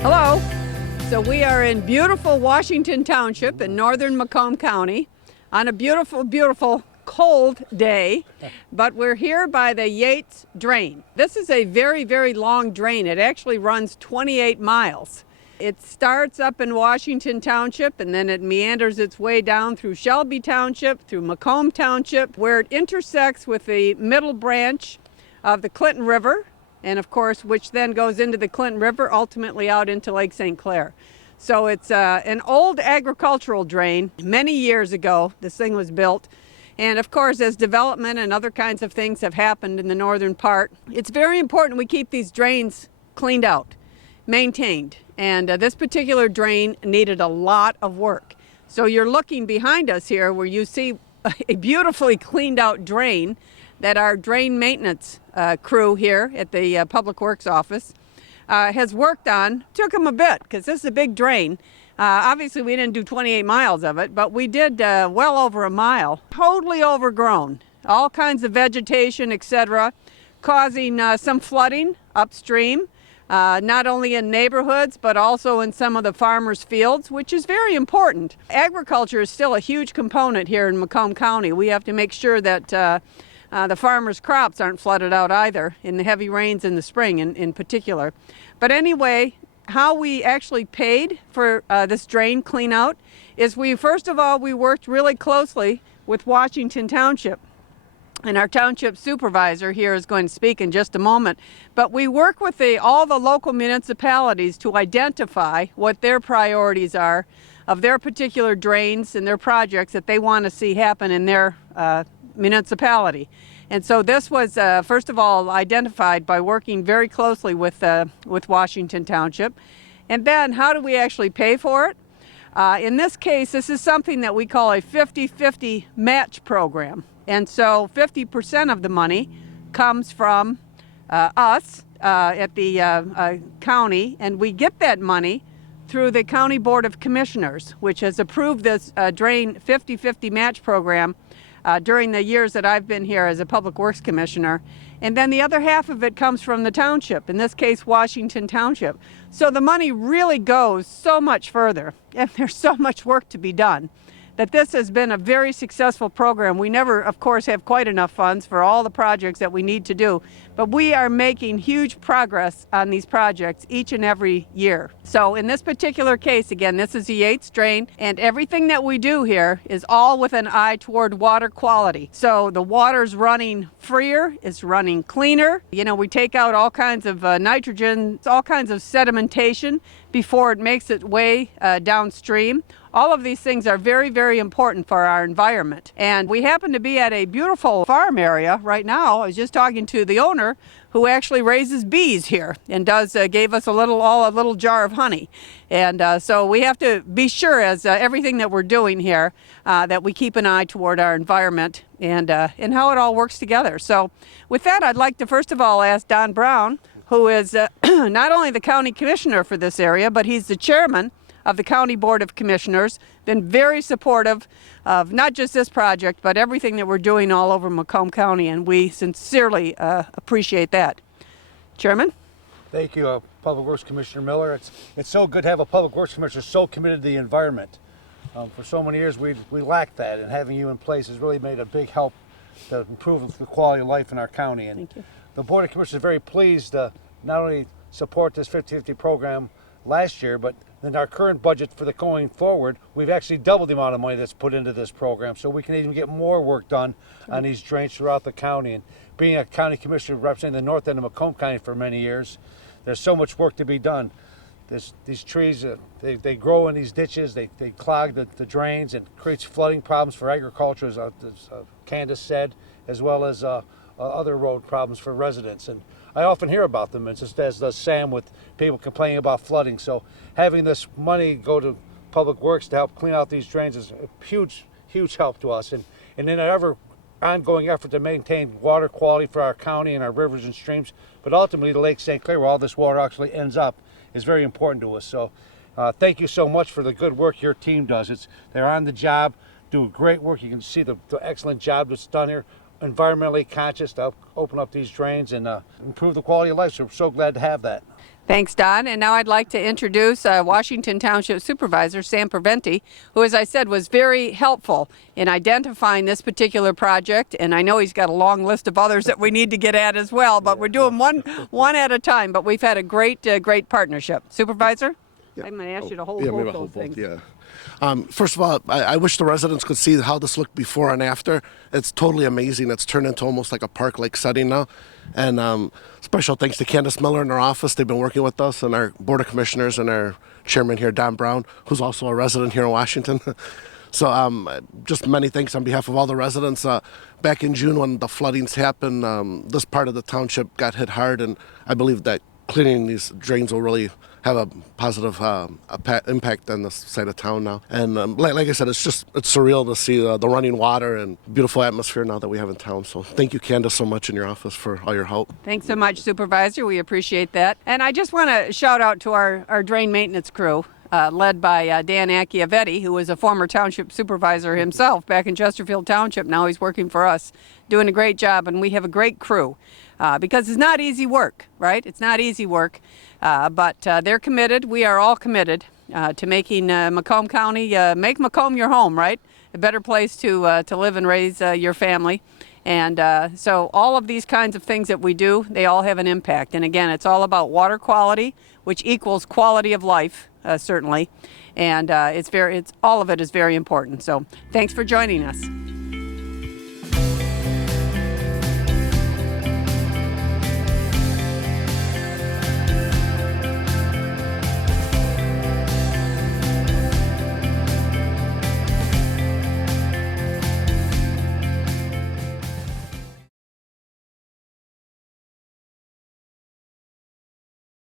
Hello. So we are in beautiful Washington Township in northern Macomb County on a beautiful, beautiful cold day, but we're here by the Yates drain. This is a very, very long drain. It actually runs 28 miles. It starts up in Washington Township and then it meanders its way down through Shelby Township, through Macomb Township, where it intersects with the middle branch of the Clinton River, and of course, which then goes into the Clinton River, ultimately out into Lake St. Clair. So it's an old agricultural drain. Many years ago, this thing was built. And of course, as development and other kinds of things have happened in the northern part, it's very important we keep these drains cleaned out, maintained. And this particular drain needed a lot of work. So you're looking behind us here where you see a beautifully cleaned out drain that our drain maintenance crew here at the Public Works office has worked on. Took them a bit because this is a big drain. Obviously we didn't do 28 miles of it, but we did well over a mile. Totally overgrown, all kinds of vegetation, etc., causing some flooding upstream, not only in neighborhoods, but also in some of the farmers' fields, which is very important. Agriculture is still a huge component here in Macomb County. We have to make sure that the farmers' crops aren't flooded out either in the heavy rains in the spring in particular. But anyway, how we actually paid for this drain clean out is first of all, we worked really closely with Washington Township. And our township supervisor here is going to speak in just a moment. But we work with all the local municipalities to identify what their priorities are of their particular drains and their projects that they want to see happen in their municipality. And so this was, first of all, identified by working very closely with Washington Township. And then how do we actually pay for it? In this case, this is something that we call a 50-50 match program. And so 50% of the money comes from us at the county, and we get that money through the County Board of Commissioners, which has approved this drain 50-50 match program during the years that I've been here as a Public Works Commissioner. And then the other half of it comes from the township, in this case, Washington Township. So the money really goes so much further, and there's so much work to be done, that this has been a very successful program. We never, of course, have quite enough funds for all the projects that we need to do, but we are making huge progress on these projects each and every year. So in this particular case, again, this is the Yates drain, and everything that we do here is all with an eye toward water quality. So the water's running freer, it's running cleaner. You know, we take out all kinds of nitrogen, all kinds of sedimentation before it makes its way downstream. All of these things are very, very important for our environment. And we happen to be at a beautiful farm area right now. I was just talking to the owner who actually raises bees here and gave us a little jar of honey. And so we have to be sure, as everything that we're doing here, that we keep an eye toward our environment and how it all works together. So with that, I'd like to first of all ask Don Brown, who is not only the county commissioner for this area, but he's the chairman of the County Board of Commissioners, been very supportive of not just this project, but everything that we're doing all over Macomb County, and we sincerely appreciate that. Chairman? Thank you, Public Works Commissioner Miller. It's so good to have a Public Works Commissioner so committed to the environment. For so many years, we lacked that, and having you in place has really made a big help to improve the quality of life in our county. And thank you. The Board of Commissioners is very pleased to not only support this 50-50 program last year, but in our current budget for the going forward, we've actually doubled the amount of money that's put into this program, so we can even get more work done on these drains throughout the county. And being a county commissioner representing the north end of Macomb County for many years, there's so much work to be done. These trees, they grow in these ditches, they clog the drains, and creates flooding problems for agriculture, as Candace said, as well as other road problems for residents. And I often hear about them, it's just as does Sam, with people complaining about flooding. So having this money go to Public Works to help clean out these drains is a huge, huge help to us. And in an ever ongoing effort to maintain water quality for our county and our rivers and streams, but ultimately the Lake St. Clair, where all this water actually ends up, is very important to us. So thank you so much for the good work your team does. They're on the job, do great work. You can see the excellent job that's done here. Environmentally conscious to help open up these drains and improve the quality of life. So we're so glad to have that. Thanks, Don. And now I'd like to introduce Washington Township Supervisor Sam Preventi, who, as I said, was very helpful in identifying this particular project. And I know he's got a long list of others that we need to get at as well, but we're doing one at a time. But we've had a great partnership. Supervisor? Yeah. I'm going to ask you to hold maybe both I'll those hold both, things. yeah. First of all, I wish the residents could see how this looked before and after. It's totally amazing. It's turned into almost like a park-like setting now. And special thanks to Candace Miller in our office. They've been working with us, and our Board of Commissioners and our chairman here, Don Brown, who's also a resident here in Washington. So just many thanks on behalf of all the residents. Back in June when the floodings happened, this part of the township got hit hard, and I believe that cleaning these drains will really have a positive impact on the side of town now. And like I said, it's surreal to see the running water and beautiful atmosphere now that we have in town. So thank you, Candace, so much in your office for all your help. Thanks so much, Supervisor. We appreciate that. And I just want to shout out to our drain maintenance crew, led by Dan Acchiavetti, who was a former township supervisor himself back in Chesterfield Township. Now he's working for us, doing a great job, and we have a great crew. Because it's not easy work, right? It's not easy work, but they're committed. We are all committed to making Macomb County, make Macomb your home, right? A better place to live and raise your family. And so all of these kinds of things that we do, they all have an impact. And again, it's all about water quality, which equals quality of life, certainly. And all of it is very important. So thanks for joining us.